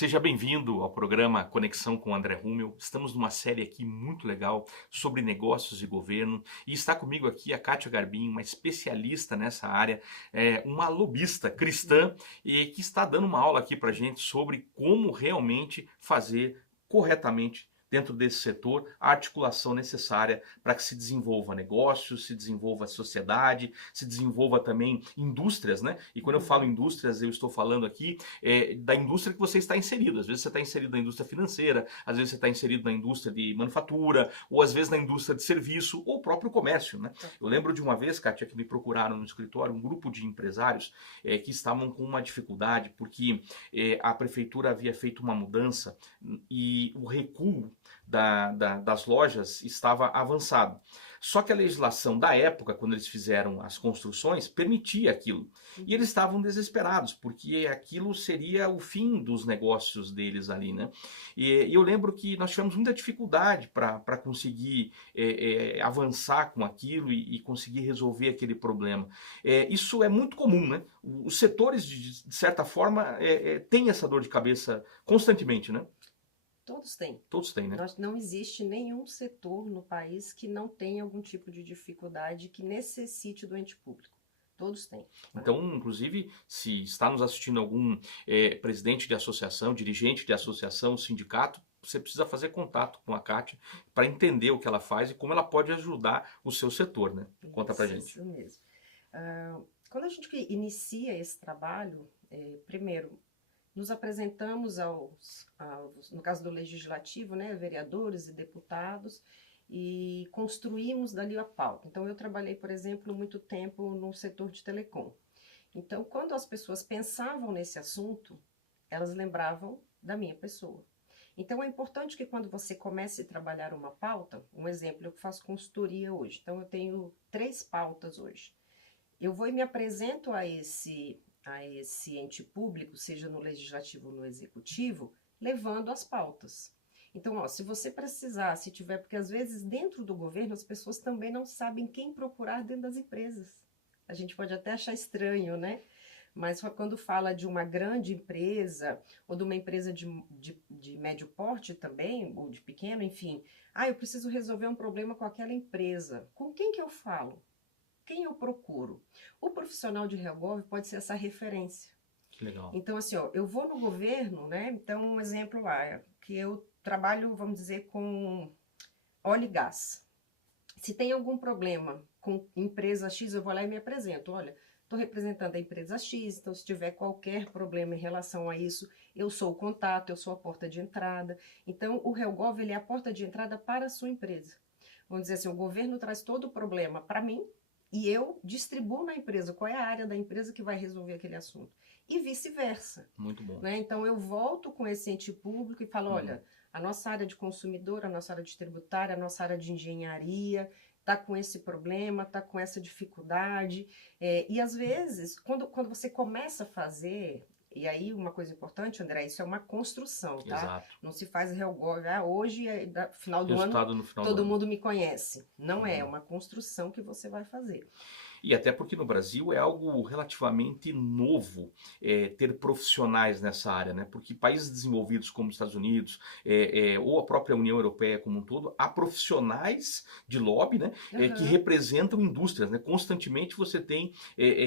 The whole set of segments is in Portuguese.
Seja bem-vindo ao programa Conexão com André Rummel. Estamos numa série aqui muito legal sobre negócios e governo. E está comigo aqui a Kátia Garbim, uma especialista nessa área, uma lobista cristã e que está dando uma aula aqui para gente sobre como realmente fazer corretamente dentro desse setor a articulação necessária para que se desenvolva negócios, se desenvolva sociedade, se desenvolva também indústrias, né? E quando eu falo indústrias, eu estou falando aqui da indústria que você está inserido. Às vezes você está inserido na indústria financeira, às vezes você está inserido na indústria de manufatura, ou às vezes na indústria de serviço, ou próprio comércio, né? Eu lembro de uma vez, Kátia, que me procuraram no escritório um grupo de empresários que estavam com uma dificuldade, porque a prefeitura havia feito uma mudança e o recuo das lojas estava avançado. Só que a legislação da época, quando eles fizeram as construções, permitia aquilo. E eles estavam desesperados, porque aquilo seria o fim dos negócios deles ali, né? E eu lembro que nós tivemos muita dificuldade para conseguir avançar com aquilo e conseguir resolver aquele problema. Isso é muito comum, né? Os setores, de certa forma, têm essa dor de cabeça constantemente, né? Todos têm. Todos têm, né? Não existe nenhum setor no país que não tenha algum tipo de dificuldade que necessite do ente público. Todos têm. Né? Então, inclusive, se está nos assistindo algum presidente de associação, dirigente de associação, sindicato, você precisa fazer contato com a Kátia para entender o que ela faz e como ela pode ajudar o seu setor, né? Conta pra gente. Isso mesmo. Quando a gente inicia esse trabalho, primeiro, nos apresentamos no caso do legislativo, né, vereadores e deputados, e construímos dali a pauta. Então, eu trabalhei, por exemplo, muito tempo no setor de telecom. Então, quando as pessoas pensavam nesse assunto, elas lembravam da minha pessoa. Então, é importante que quando você comece a trabalhar uma pauta, um exemplo, eu faço consultoria hoje, então eu tenho 3 pautas hoje. Eu vou e me apresento a esse ente público, seja no legislativo ou no executivo, levando as pautas. Então, ó, se você precisar, se tiver, porque às vezes dentro do governo as pessoas também não sabem quem procurar dentro das empresas. A gente pode até achar estranho, né? Mas quando fala de uma grande empresa, ou de uma empresa de médio porte também, ou de pequeno, enfim. Eu preciso resolver um problema com aquela empresa. Com quem que eu falo? Quem eu procuro? O profissional de RealGov pode ser essa referência. Que legal. Então, assim, ó, eu vou no governo, né? Então, um exemplo lá, que eu trabalho, vamos dizer, com óleo e gás. Se tem algum problema com empresa X, eu vou lá e me apresento. Olha, estou representando a empresa X, então se tiver qualquer problema em relação a isso, eu sou o contato, eu sou a porta de entrada. Então, o RealGov, ele é a porta de entrada para a sua empresa. Vamos dizer assim, o governo traz todo o problema para mim, e eu distribuo na empresa qual é a área da empresa que vai resolver aquele assunto. E vice-versa. Muito bom. Né? Então, eu volto com esse ente público e falo, olha, a nossa área de consumidor, a nossa área de tributária, a nossa área de engenharia está com esse problema, está com essa dificuldade. E, às vezes, quando você começa a fazer... E aí, uma coisa importante, André, isso é uma construção, tá? Exato. Não se faz RealGov, hoje, final do Resultado ano, no final do todo ano. mundo me conhece. Não é uma construção que você vai fazer. E até porque no Brasil é algo relativamente novo ter profissionais nessa área, né? Porque países desenvolvidos como os Estados Unidos ou a própria União Europeia como um todo, há profissionais de lobby, né? Que representam indústrias, né? Constantemente você tem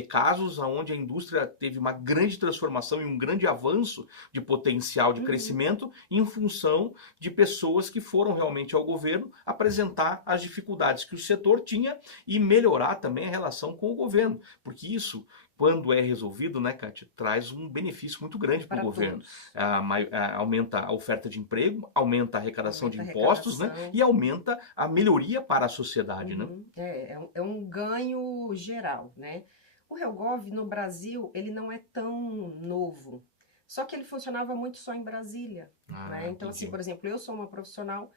casos onde a indústria teve uma grande transformação e um grande avanço de potencial de crescimento em função de pessoas que foram realmente ao governo apresentar as dificuldades que o setor tinha e melhorar também a relação com o governo, porque isso, quando é resolvido, né, Kátia, traz um benefício muito grande para o governo. Aumenta a oferta de emprego, aumenta a arrecadação de impostos, né, e aumenta a melhoria para a sociedade. Né? É um ganho geral. Né? O RealGov no Brasil, ele não é tão novo, só que ele funcionava muito só em Brasília. Né? Então, assim, por exemplo, eu sou uma profissional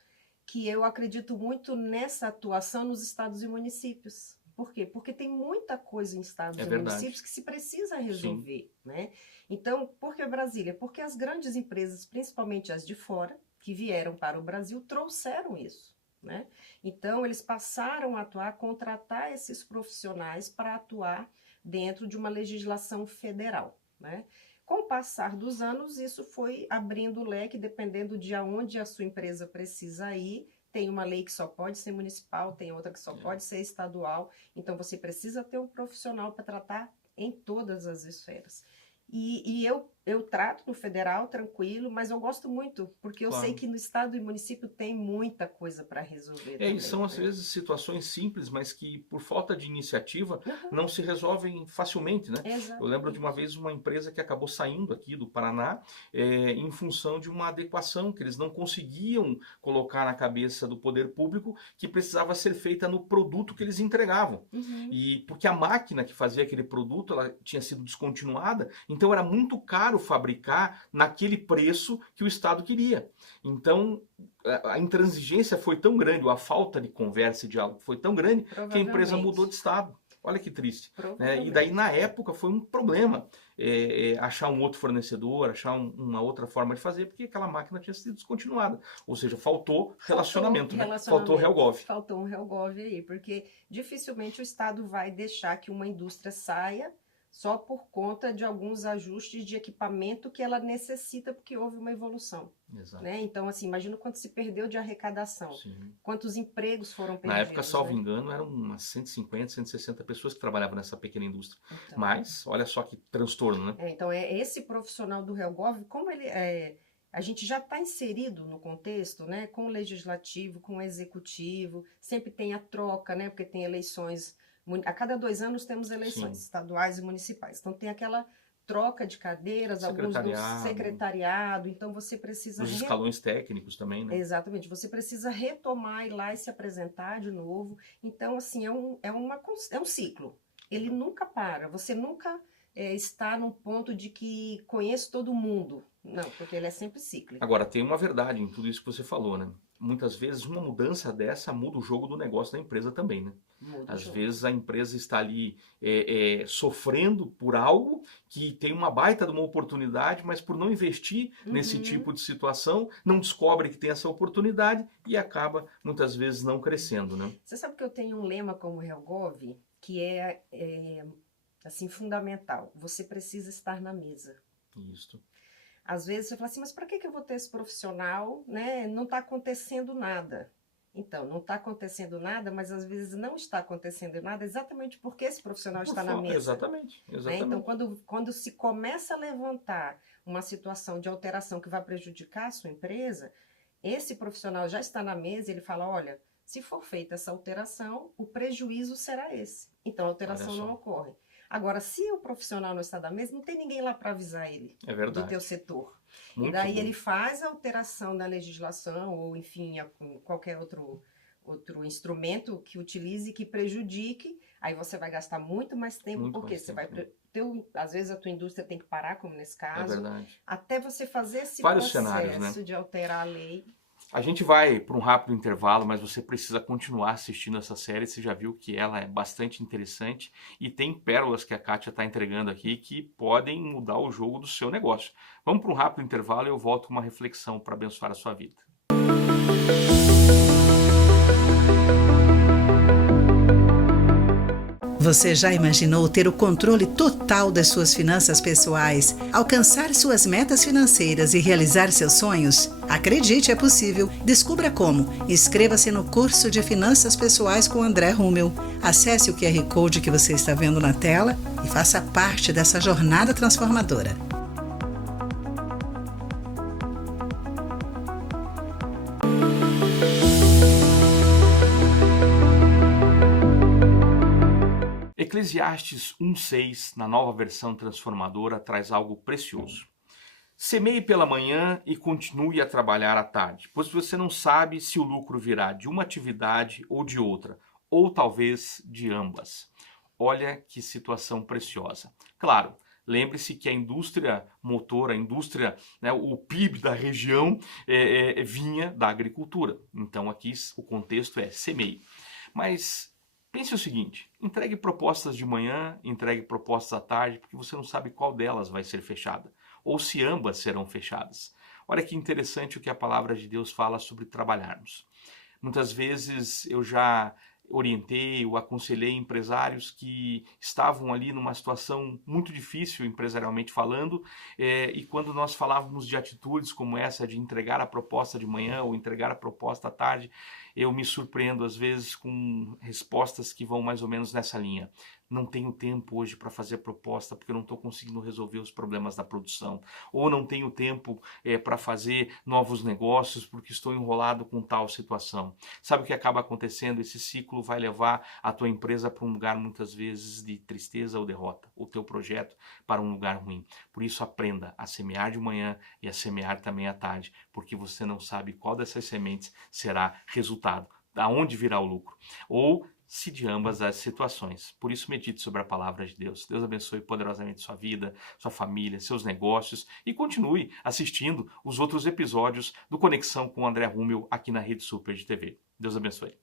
que eu acredito muito nessa atuação nos estados e municípios. Por quê? Porque tem muita coisa em estados e municípios que se precisa resolver. Né? Então, por que Brasília? Porque as grandes empresas, principalmente as de fora, que vieram para o Brasil, trouxeram isso. Né? Então, eles passaram a atuar, contratar esses profissionais para atuar dentro de uma legislação federal. Né? Com o passar dos anos, isso foi abrindo o leque, dependendo de aonde a sua empresa precisa ir. Tem uma lei que só pode ser municipal, tem outra que só pode ser estadual. Então, você precisa ter um profissional para tratar em todas as esferas. E eu trato no federal tranquilo, mas eu gosto muito, porque eu sei Claro. que no estado e município tem muita coisa para resolver E também, são às né? vezes situações simples, mas que por falta de iniciativa Uhum, não se resolvem facilmente, né? Eu lembro de uma exatamente. vez uma empresa que acabou saindo aqui do Paraná em função de uma adequação que eles não conseguiam colocar na cabeça do poder público que precisava ser feita no produto que eles entregavam. Uhum. E porque a máquina que fazia aquele produto, ela tinha sido descontinuada, então era muito caro fabricar naquele preço que o Estado queria. Então, a intransigência foi tão grande, ou a falta de conversa e diálogo foi tão grande, que a empresa mudou Provavelmente, de estado. Olha que triste. Né? E daí, na provavelmente. época, foi um problema achar um outro fornecedor, achar uma outra forma de fazer, porque aquela máquina tinha sido descontinuada. Ou seja, faltou Faltou relacionamento, né? Faltou relacionamento, Helgov. faltou um Helgov aí, porque dificilmente o Estado vai deixar que uma indústria saia só por conta de alguns ajustes de equipamento que ela necessita, porque houve uma evolução, Exato. né? Então, assim, imagina quanto se perdeu de arrecadação, Sim. quantos empregos foram Na época, perdidos, salvo né? engano, eram umas 150, 160 pessoas que trabalhavam nessa pequena indústria. Então, Mas, olha só que transtorno, né? então é esse profissional do Helgov, como ele é, a gente já está inserido no contexto, né, com o legislativo, com o executivo, sempre tem a troca, né, porque tem eleições, a cada 2 anos temos eleições Sim. estaduais e municipais, então tem aquela troca de cadeiras, alguns no Secretariado, secretariado, então você precisa, nos escalões técnicos também, né? exatamente, você precisa retomar, ir lá e se apresentar de novo, então assim, é um ciclo, ele nunca para, você nunca está num ponto de que conheço todo mundo. Não, porque ele é sempre cíclico. Agora, tem uma verdade em tudo isso que você falou, né? Muitas vezes uma mudança dessa muda o jogo do negócio da empresa também, né? Muda o Às jogo. vezes a empresa está ali sofrendo por algo que tem uma baita de uma oportunidade, mas por não investir nesse Uhum. tipo de situação, não descobre que tem essa oportunidade e acaba muitas vezes não crescendo, né? Você sabe que eu tenho um lema como Helgov, que assim, fundamental. Você precisa estar na mesa. Isso. Às vezes você fala assim, mas para que eu vou ter esse profissional, né? Não está acontecendo nada. Então, não está acontecendo nada, mas às vezes não está acontecendo nada exatamente porque esse profissional está na mesa. Exatamente, Né? Então, exatamente. quando se começa a levantar uma situação de alteração que vai prejudicar a sua empresa, esse profissional já está na mesa e ele fala, olha, se for feita essa alteração, o prejuízo será esse. Então, a Olha alteração não só. ocorre. Agora, se o profissional não está na mesa, não tem ninguém lá para avisar ele É do teu verdade. setor. E Muito daí bom. ele faz a alteração da legislação ou, enfim, qualquer outro instrumento que utilize que prejudique, aí você vai gastar muito mais tempo, Muito porque mais você tempo, vai, né? às vezes a tua indústria tem que parar, como nesse É caso, verdade. até você fazer esse Vários cenários, né? processo de alterar a lei. A gente vai para um rápido intervalo, mas você precisa continuar assistindo essa série. Você já viu que ela é bastante interessante e tem pérolas que a Kátia está entregando aqui que podem mudar o jogo do seu negócio. Vamos para um rápido intervalo e eu volto com uma reflexão para abençoar a sua vida. Você já imaginou ter o controle total das suas finanças pessoais, alcançar suas metas financeiras e realizar seus sonhos? Acredite, é possível. Descubra como. Inscreva-se no curso de Finanças Pessoais com André Rummel. Acesse o QR Code que você está vendo na tela e faça parte dessa jornada transformadora. Eclesiastes 1:6, na nova versão transformadora, traz algo precioso. Semeie pela manhã e continue a trabalhar à tarde, pois você não sabe se o lucro virá de uma atividade ou de outra, ou talvez de ambas. Olha que situação preciosa. Claro, lembre-se que a indústria motor, a indústria, né, o PIB da região vinha da agricultura. Então aqui o contexto é semeie. Mas pense o seguinte, entregue propostas de manhã, entregue propostas à tarde, porque você não sabe qual delas vai ser fechada, ou se ambas serão fechadas. Olha que interessante o que a palavra de Deus fala sobre trabalharmos. Muitas vezes eu já orientei ou aconselhei empresários que estavam ali numa situação muito difícil empresarialmente falando, e quando nós falávamos de atitudes como essa de entregar a proposta de manhã ou entregar a proposta à tarde, eu me surpreendo às vezes com respostas que vão mais ou menos nessa linha. Não tenho tempo hoje para fazer proposta porque eu não estou conseguindo resolver os problemas da produção. Ou não tenho tempo para fazer novos negócios porque estou enrolado com tal situação. Sabe o que acaba acontecendo? Esse ciclo vai levar a tua empresa para um lugar muitas vezes de tristeza ou derrota. O teu projeto para um lugar ruim. Por isso aprenda a semear de manhã e a semear também à tarde. Porque você não sabe qual dessas sementes será resultado. Aonde virá o lucro. Ou se de ambas as situações. Por isso medite sobre a palavra de Deus. Deus abençoe poderosamente sua vida, sua família, seus negócios e continue assistindo os outros episódios do Conexão com o André Rummel aqui na Rede Super de TV. Deus abençoe.